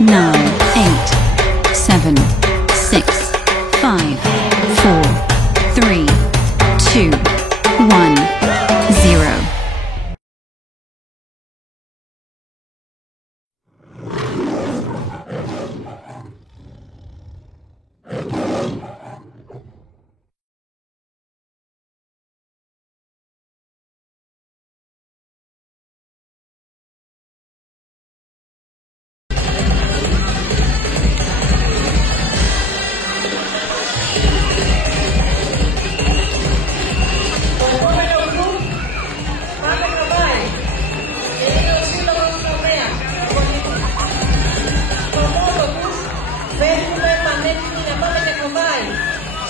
9, 8, 7, 6, 5, 4, 3, 2, 1, 0.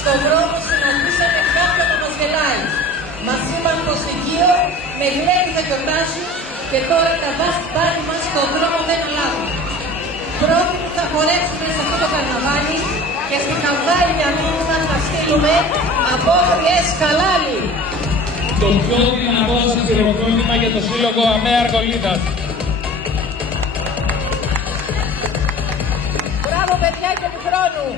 Στον δρόμο συναντήσαμε κάποιον να μας γελάει. Μας είπαν πως οικείο με γλένει θα γιορτάσουν και τώρα τα μπάρι μας στον δρόμο δεν αλλάζουν. Πρώτοι που θα χορέψουμε σε αυτό το καρναβάλι και στην καβάλια μήνυμα θα στείλουμε απόκριες χαλάλι. Το πιο δυνατό σας χειροκρότημα για το Σύλλογο ΑΜΕ Αργολίδας. Μπράβο παιδιά και του χρόνου.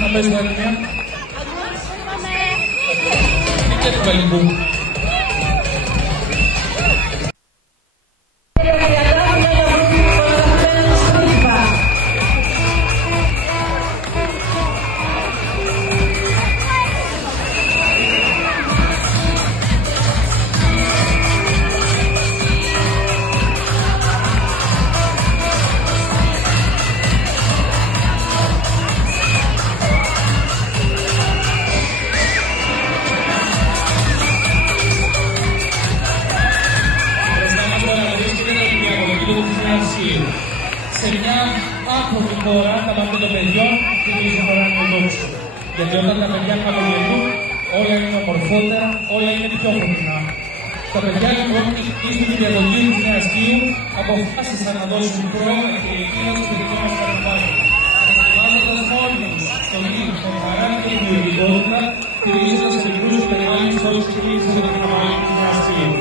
Να παίζει άλλη μία. Και του Βελιμπού. Σε μια άπλωτη χώρα τα μάτια των παιδιών και τη χώρα είναι δόξη. Γιατί όταν τα παιδιά χαμογελούν, όλα είναι ομορφότερα, όλα είναι πιο φωτεινά. Τα παιδιά λοιπόν, ίσως την διαδοχή του Νέας Κίου, αποφάσισαν να δώσουν χρόνο και εκείνα στο δικό μας καρναβάλι. Βάζοντας μόνοι τους στον ήλιο, τον χαρά και την δημιουργικότητα, στηρίζοντας σε μικρούς περιβάλλοντες όλους και κλείσαν το καρναβάλι του Νέας Κίου.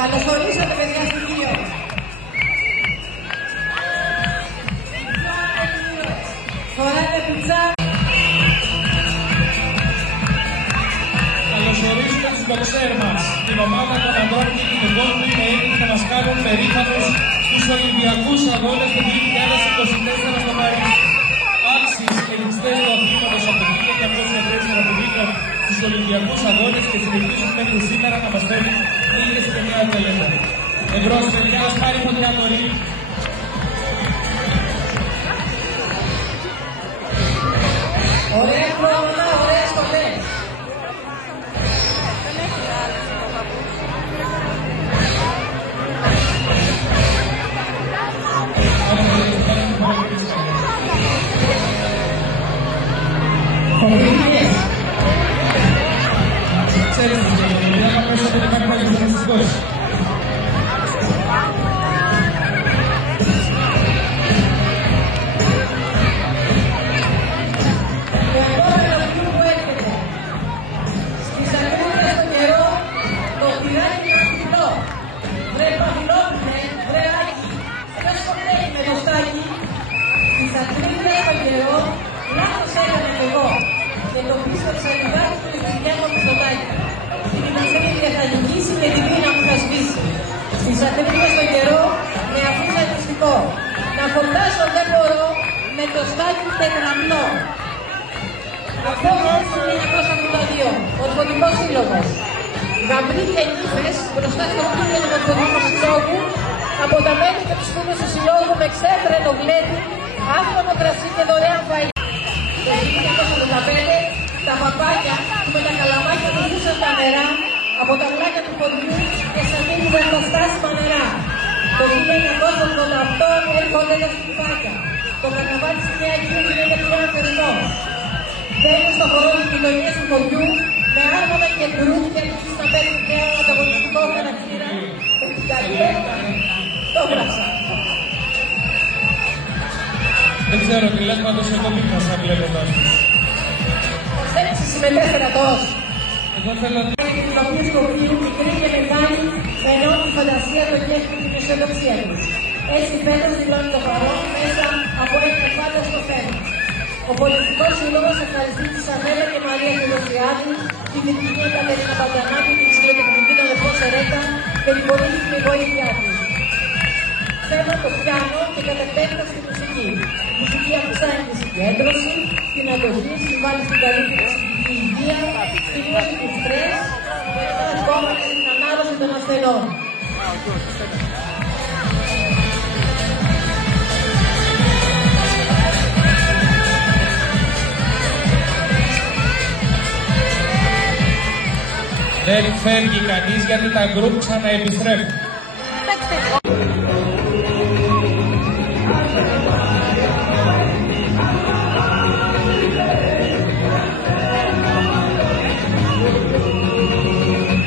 Καλωσορίσατε παιδιά στην Κίο. Φοράνε πιτσά. Καλωσορίσουμε τους μποξέρ μας. την ομάδα των ανδρών και του κόσμου είναι έτοιμοι να μας κάνουν περήφανους στους Ολυμπιακούς Αγώνες του 2024 στο Παρίσι. Άξιοι ελιστές του αθλήματος από το 1904 που βγήκαν στους Ολυμπιακούς Αγώνες και συνεχίζουν μέχρι σήμερα να μας φέρουν ίδιες και νέα τελέτα. Εμπρός, παιδιά, ας πάρει φωτιά το ρί. Ωραία χρώματα, ωραίες στολές. Ξέρεις τι γίνεται, θα πέσω ότι υπάρχει πάλι γυμναστικός. Το επόμενο βιβλίο που έρχεται. Στις ακρίδες στον καιρό, το πηγάκι είναι απλό. Βρε Παυλόπουλε, βρε Άκη, ποιος το λέει με το στάκι. Στις ακρίδες στον καιρό, λάθος έκανα κι εγώ. Και το πίστεψα λιγάκι του Χριστιανό Μητσοτάκη. Την ημερίδια θα νικήσει και την πείνα μου θα σβήσει. Στις ακρίδες στον καιρό, με αφήνει ακουστικό. Να φωνάζω δεν μπορώ, με το στάκι τετραμνό. Απόφαση του 1982, Ορθωτικός Σύλλογος. Γαμπροί και νύφες μπροστά στο κτίριο του Ορθωτικού Συλλόγου, από τα μέλη και τους φίλους του Συλλόγου με ξέφρενο γλέντι, άφθονο κρασί και δωρεάν φαΐ. Το 1985, τα παπάκια που με τα καλαμάκια του ζούσαν τα νερά, από τα βλάκια του χωριού και σανίδιδαν τα στάσιμα νερά. Το 1988 έρχονται τα σκυφάκια. Το καρναβάλι στη Νέα Κύπρο γίνεται πλέον θερινός. Μπαίνουν στο χώρο της κοινωνίας του χωριού με άρματα και γκρου και αρχίζουν να παίρνουν πλέον ανταγωνιστικό χαρακτήρα. Το έγραψα. Δεν ξέρω τι λες, πάντως εγώ πήξα βλέποντας. Έτσι συμμετέφερα τόσο. Εγώ θέλω να... Την τοπία σκοπίου, μικρή και μεγάλη, ενώνει τη φαντασία των γέφτων και την αισιοδοξία της. Έτσι φέτος δηλώνει το παρόν μέσα από ένα φάνταστο θέμα. Ο Πολιτικός Σύλλογος ευχαριστεί τη Σανέλα και Μαρία Φιλοσιάδη, την Virginia Κατερίνα Παντανάκη, την συλλογική των Λευκό Σερέτα και την πολύτιμη βοήθειά της. Θέμα το πιάνο και κατ' επέκταση στη μουσική. Η μουσική αυξάνει τη συγκέντρωση, την αντοχή, συμβάλλει στην καλύτερη ψυχική υγεία, στη μείωση του στρες και ακόμα και στην ανάρρωση των ασθενών. Δεν φεύγει κανείς γιατί τα γκρουπ ξαναεπιστρέφουν.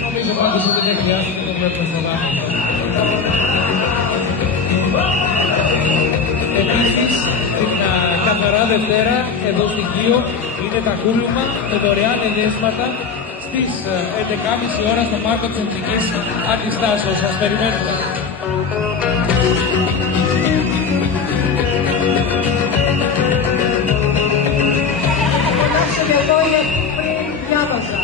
Νομίζω πάντως ότι δεν χρειάζεται το βλέπω στο γάμο. Επίσης, την καθαρά Δευτέρα, εδώ στην Κίο, είναι τα κούλουμα με δωρεάν ενέσματα στις 11.30 ώρα στο Μάρκο της Εθνικής Αντιστάσεως. Σας περιμένουμε. Φωνάξω και εγώ γιατί πριν διάβασα.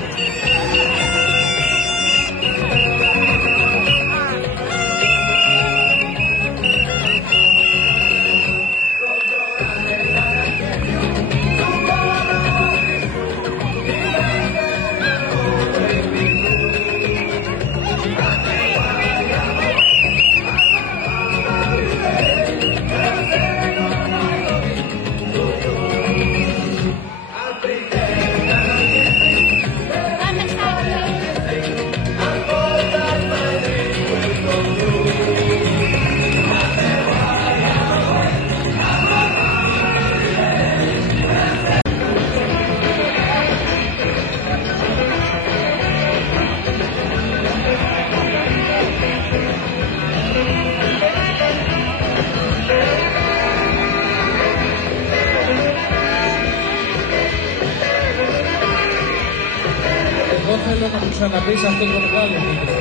Εγώ θέλω να μου ξαναπείς αυτό το μεγάλο βίντεο.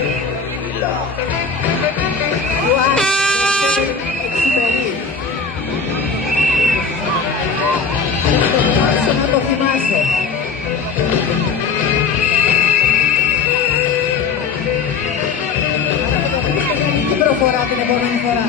Να το θυμάσαι. την επόμενη φορά.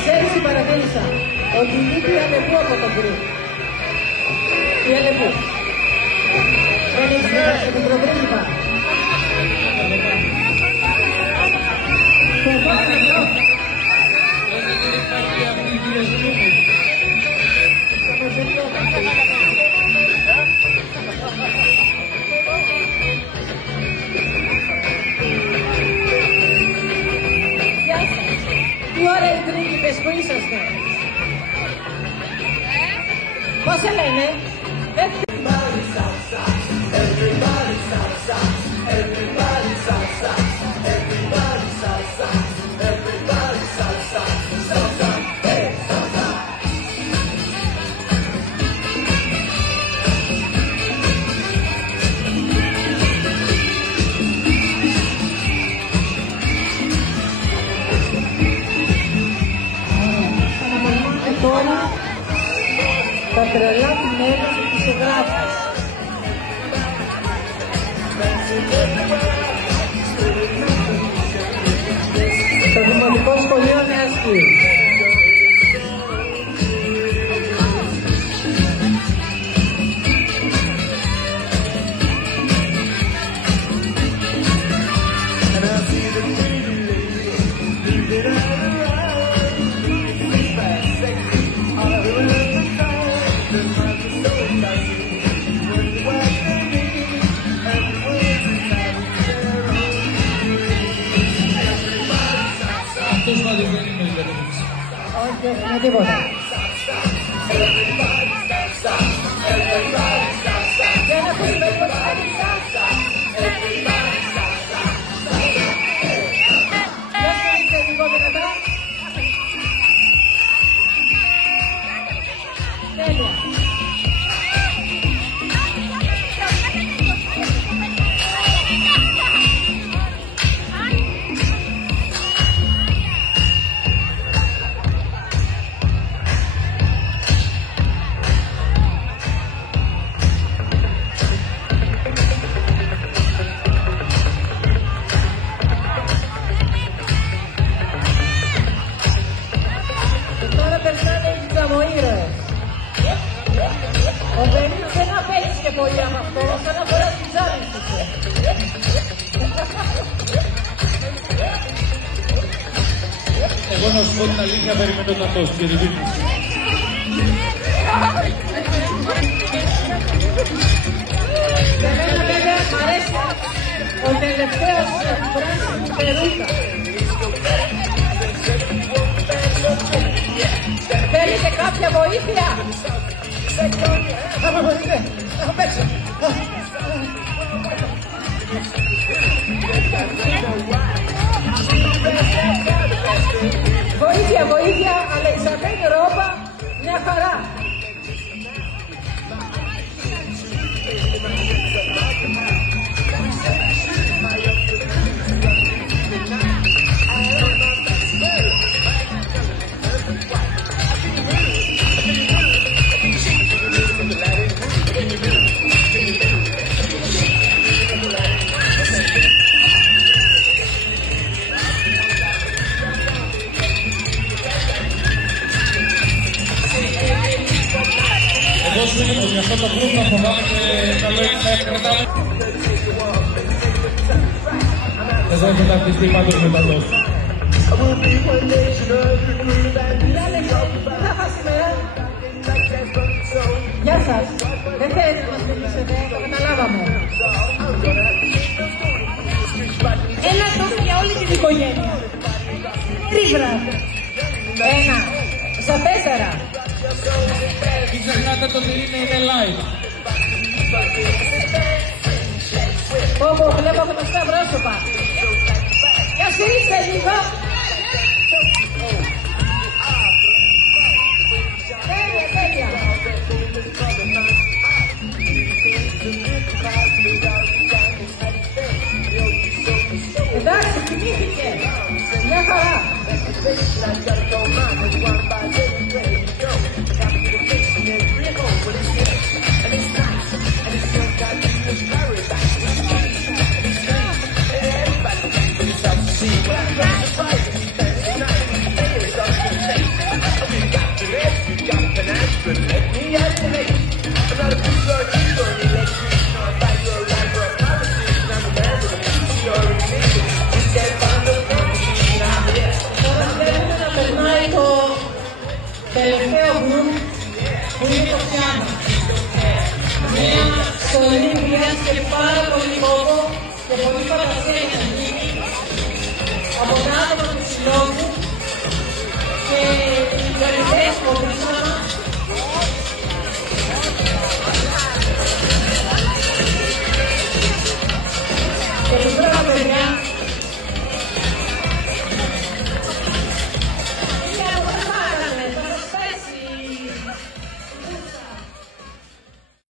Ξέρεις, παρατήρησα ότι λείπει η Αλεπού από το γκρουπ. Η Αλεπού. Δεν έχεις δει την μικροπρίνηπα. Τι ώρα οι πρίγκιπες που είσαστε? Πώς σε λένε? Everybody salsa, everybody salsa, everybody salsa, everybody salsa, everybody salsa, salsa, hey, salsa. Τώρα τα τρελά μέλη της εγγράφης. Το Δημοτικό Σχολείο Νέας Κύρης. Όχι, με τίποτα. Δεν ακούσουμε τίποτα. Δεν σκέφτεται λίγο δυνατά. Τέλεια. Ο Μπένιος δεν απέχει και πολύ από αυτό, σαν να φορά την τζάμι του. Εγώ να σου πω την αλήθεια, περιμένω τα τόσο και την δίπλη. Και εμένα βέβαια μ' αρέσει ο τελευταίος πράσινη περούκα. Θέλετε κάποια βοήθεια? Θα με βοηθείτε, θα παίξω. Βοήθεια, βοήθεια, αλλά η σαπένη ρόπα μια χαρά. Εγώ σου είπα ότι αυτό το κλουμπ θα φοβάμαι και καλό είναι να κρατάμε. Εδώ έχετε αρτιστεί πάντως με τα δόση. Γεια σας. Δεν θέλετε να μας μιλήσετε, το καταλάβαμε. Ένα τόσο για όλη την οικογένεια. Τρίβρα. Ένα. Στα 4. Μην ξεχνάτε το ότι είναι live. Όπου βλέπω γνωστά πρόσωπα. Για στηρίξτε λίγο. Τέλεια, τέλεια. Εντάξει, κοιμήθηκε. Μια χαρά. τελευταίο γκρουπ που είναι το πιάνο. Μια στολή που χρειάζεται πάρα πολύ κόπο και πολύ φαντασία για να γίνει από τα άτομα του συλλόγου και οι καλλιτέχνες